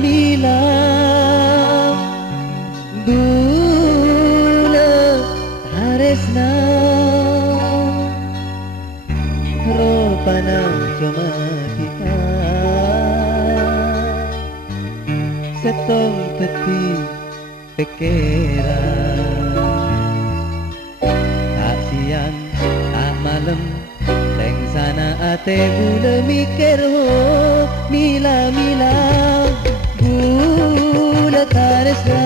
mila Bula haresna Ropanang cuma kita Setong peti pikiran Tak siang, tak malam Leng sana ate bula mikir ho Mila-mila Bula taresna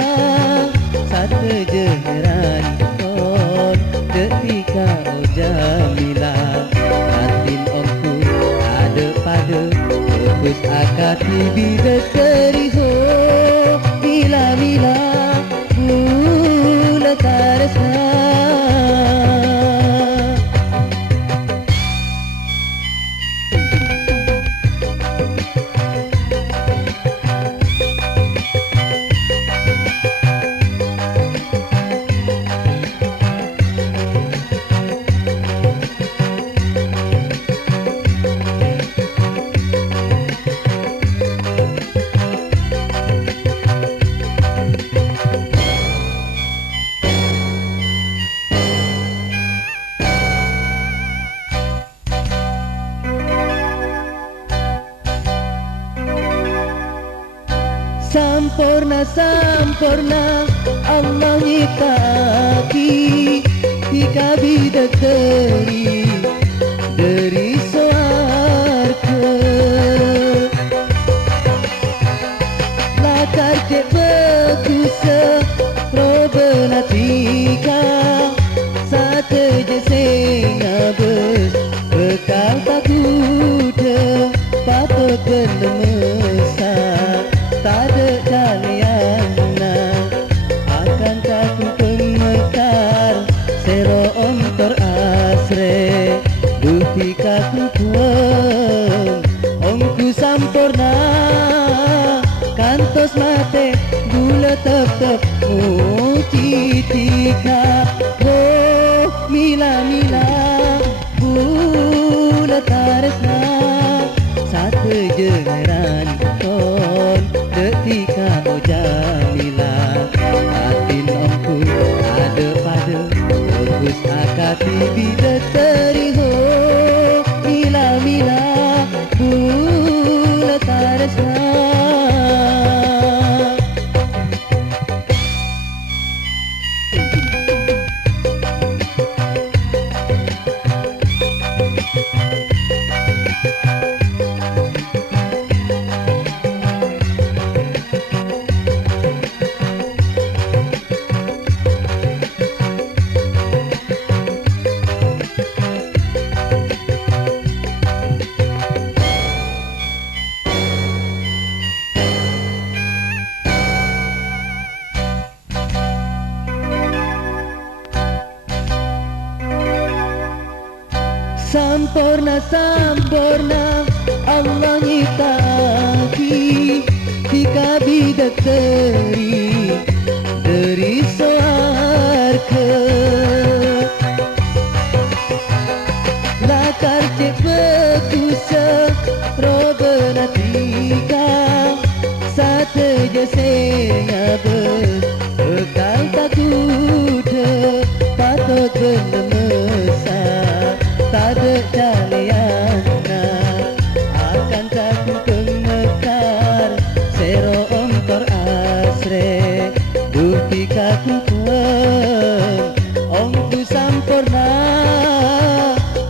Satu jeneran kon Ketika Jamila Atin ongku ada pada Fokus akati bila teriho Mila-mila Bula taresna Sampurna, sampurna Allah nyiptaki Tika bidadari dari suarga Lakar cek bagusa Robena tika Satu je sengabes Bekal tak kuda Patut berlemesa Tak ada kaliana Akan takut pemekar Sero ontor asre Bukti kaku kuam Ongku sampurna Kantos mate Gula tep-tep Muci tika Oh mila-mila Gula taresna Satu jeneran kon Ketika Jamila Atin ongku ada pada Fokus akati bila teriho Mila-mila Bula taresna Sampurna, sampurna Allah nyiptaki Tika bidadari dari suarga Lakar cek bagusa Robena tika Satu je sengabes Bekal tak kuda Patut berlemesa Tak ada kaliana Akan takut pemekar Sero ontor asre Bukti kaku kuam Ongku sampurna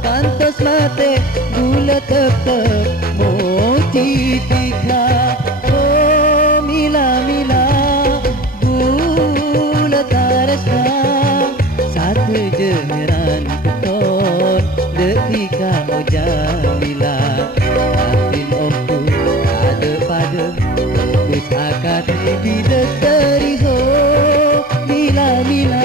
Kantos mate Gula tep-tep Muci tika Oh mila-mila Gula taresna Satu jeneran kon Ketika Jamila Atin ongku ada pada Fokus akati bila teriho Mila-mila